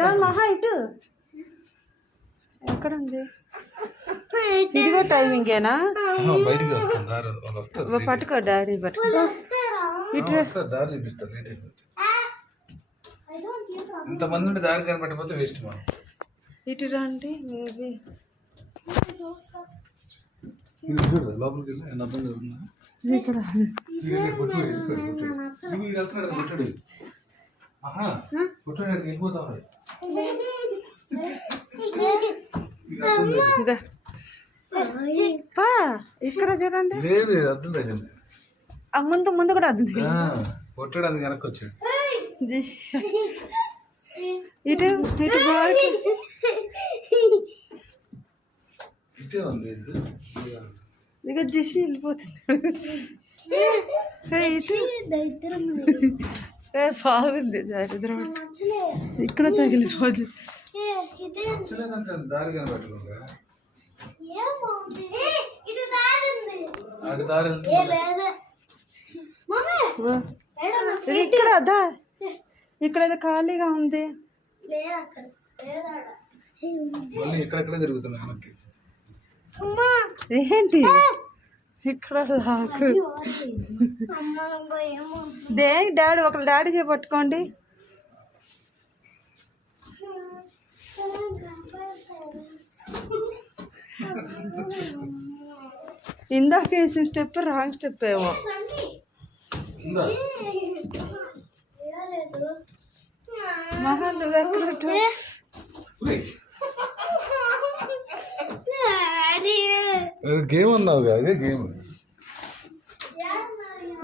దాని మహా ఇటు ఎక్కడ ఉంది? ఇదిగో టైమింగేనా? పట్టుకో డాడీ పట్టుకో. ఇటు ఇంతమంది దారి కనపడకపోతే వేస్ట్ మనం. ఇటు రండి. మేబీ లోపలికి వెళ్ళి అర్థం జరుగుతుందా? ఇక్కడ వెళ్ళిపోతావు. ఇక్కడ చూడండి. లేదు అర్థం తగ్గింది. ముందు ముందు కూడా అర్థం కొట్టాడు, అది వెనక్కి వచ్చాడు. ఇటు ఇటు ఇటే ఉంది. ఇక జిసి వెళ్ళిపోతుంది. బాగుంది దరిద్రం. ఇక్కడ తగిలిపోతుంది. దారి కనబెట్టకుండా ఇక్కడ అదా ఇక్కడ ఏదో ఖాళీగా ఉంది. మళ్ళీ ఎక్కడెక్కడ తిరుగుతున్నా వెనక్కి. ఏంటి ఇక్కడ లాకు? డాడీ ఒకళ్ళు డాడీ చేపట్టుకోండి. ఇందాక వేసిన స్టెప్ రాంగ్ స్టెప్ ఏమో. మహా నువ్వెక్కడ గేమ్ అన్నావు అదే గేమ్.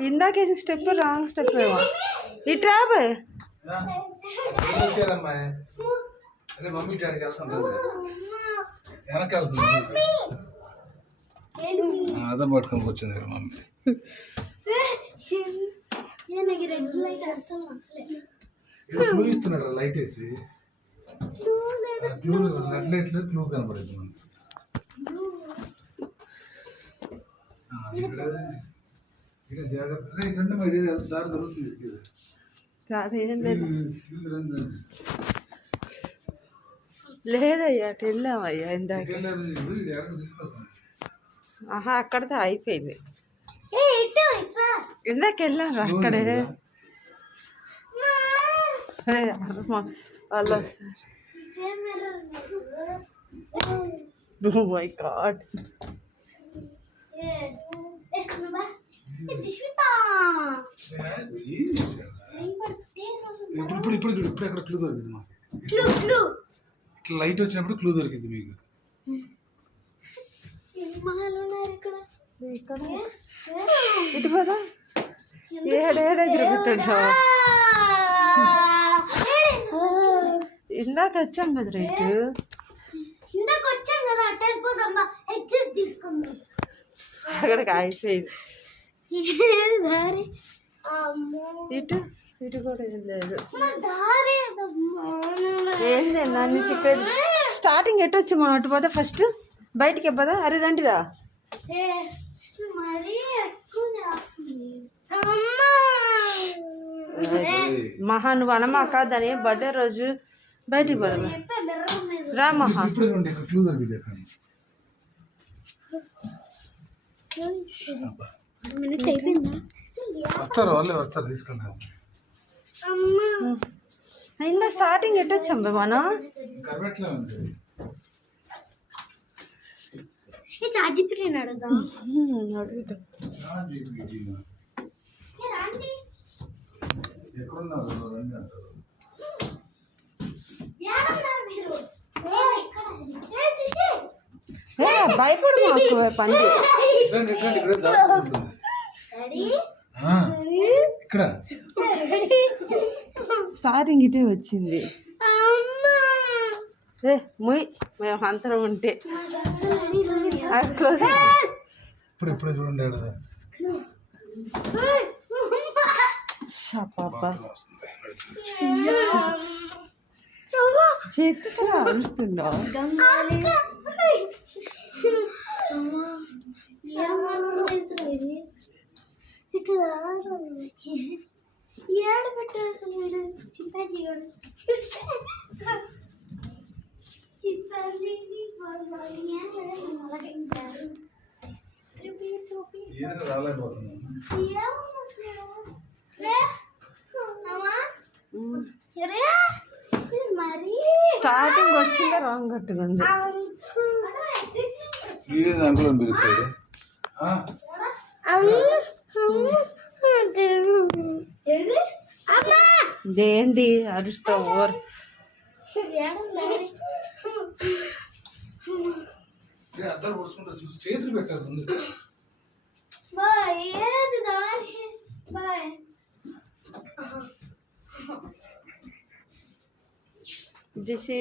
ఇందాక వేసిన స్టెప్ రాంగ్ స్టెప్ ఏమో. ఇట్రా వచ్చారమ్మా. అదే మమ్మీ డాడీకి వెళ్తాను వెనక్కి వెళ్తుంది. అదే పట్టుకొని కూర్చుంది మమ్మీ. క్లూ ఇస్తున్నాడు లైట్ వేసి. క్లూ రెడ్ లైట్ లో క్లూ కనపడేది మనకి. జాగ్రత్త ఇక్కడ దారి దొరుకుతుంది. లేదయ్యా అటు వెళ్ళామయ్యా ఇందాక. అక్కడితో అయిపోయింది. ఇందాక వెళ్ళారు అక్కడే. వాళ్ళు వస్తారు. Oh my God. ఇప్పుడు ఎక్కడ క్లూ దొరికింది మాకు. ఇట్లా లైట్ వచ్చినప్పుడు క్లూ దొరికింది మీకు. ఇటు పదా ఏడేడే తిరుగుతుంటా. ఇందాక వచ్చాం కదా రైట్. అక్కడికి అయిపోయింది. ఇటు ఇటు కూడా ఏం లేదు. ఏం లేదు నన్ను చిక్కడ స్టార్టింగ్ ఎటు వచ్చి మనం అటు పోదా ఫస్ట్ బయటికి ఇవ్వదా. అరే రండిరా. మహా నువ్వు అనమా కాదని బర్త్డే రోజు బయటికి పోదా. రా మహా. వస్తారు వాళ్ళే వస్తారు తీసుకుంటారు. ఇందా స్టార్టింగ్ ఎటు వచ్చాం మనం. అడుగుతా భయపడు మాకు పంది. ఇక్కడ స్టార్టింగ్ ఇటే వచ్చింది. ముయ్ మేము అంతరం ఉంటే ఇప్పుడు చూడండి. చేతికి రాస్తుండో. ఏదైనా రాలేకపోతున్నాను. స్టార్టింగ్ వచ్చిందా రాంగ్ కట్టుకుంది. వీడేది అంకుల్ అని పిలుస్తాడు. దేంది అరుస్తావు ఓర్ అద్దరు పొడుచుకుంటారు చూసి చేతులు పెట్టారు ముందు. జెసి